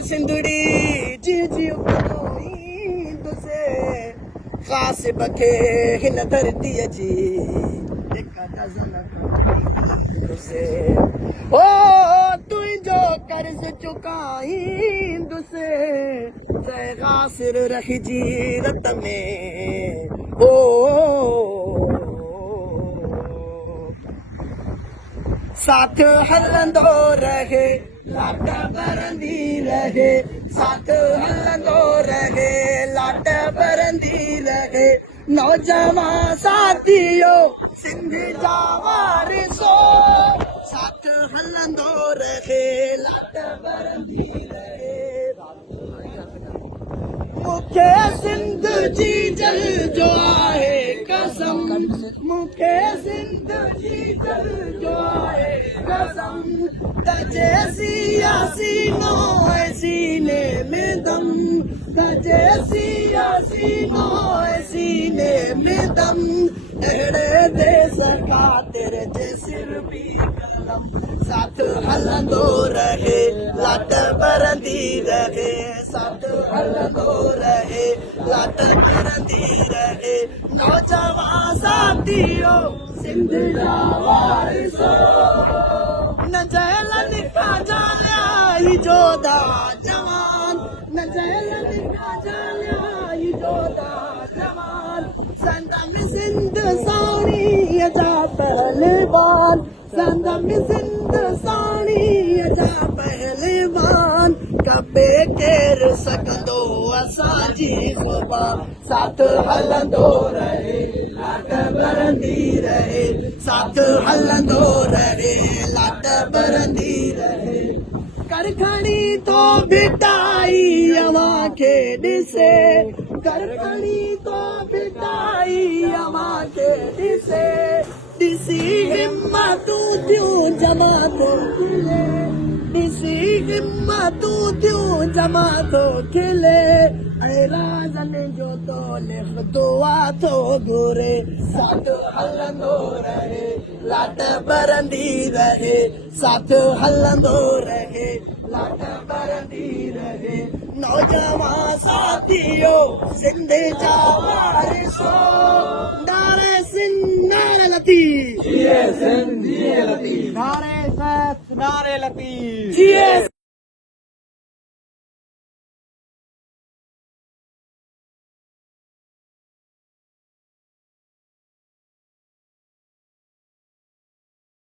सिंधड़ी जी जी तुसे खास बखे हिन धरती जी तुसे ओ तुझो कर्ज चुकाईंदुसे ते गासिर रखजी रत में ओ साथ हलंदो रहे लाट बरंदी रहे साथ हलंदो रहे लाट बरंदी रहे नौजवान साथियो सिंध जा वारिसो साथ हलंदो रहे लाट बरंदी रहे मुखे सिंध जी जल जो आहे कसम मुखे सिंध जी जल जो आहे कसम तजे सियासी नो है सीने में दम तजे सियासी नो है सीने में दम अहड़े देश खातिर जे सिर भी कलम साथ हलंदो रहे लाट बरंदी रहे साथ हलंदो रहे लाट बरंदी रहे नौजवान साथियो सिंध जा वारिसो न जल निका जालिया ही जोधा जवान न जल निका जालिया ही जोधा जवान संदम सिंध साणी जा पहलवान संदम सिंध साणी जा पहलवान कबे केर सकंदो असांजी ज़ुबान साथ हलंदो रहे लाट बरंदी रहे साथ हलंदो रहे लाट बरंदी रहे करखणी तो बिटाई अवां खे ॾिसे करखणी तो बिटाई अवां खे ॾिसे ॾिसी हिम्मतूं थियूं जमा थो खिले ॾिसी हिम्मतूं थियूं जमा थो खिले ऐं राज़न जो तो लिख दुआ थो घुरे साथ हलंदो रहे लाट बरंदी रहे साथ हलंदो रहे लाट बरंदी रहे नौजवान साथियो सिंध जा वारिसो नारे सिंध नारे लतीफ़ जिए सिंध जिए लतीफ़ नारे सैफ नारे लतीफ़ जीए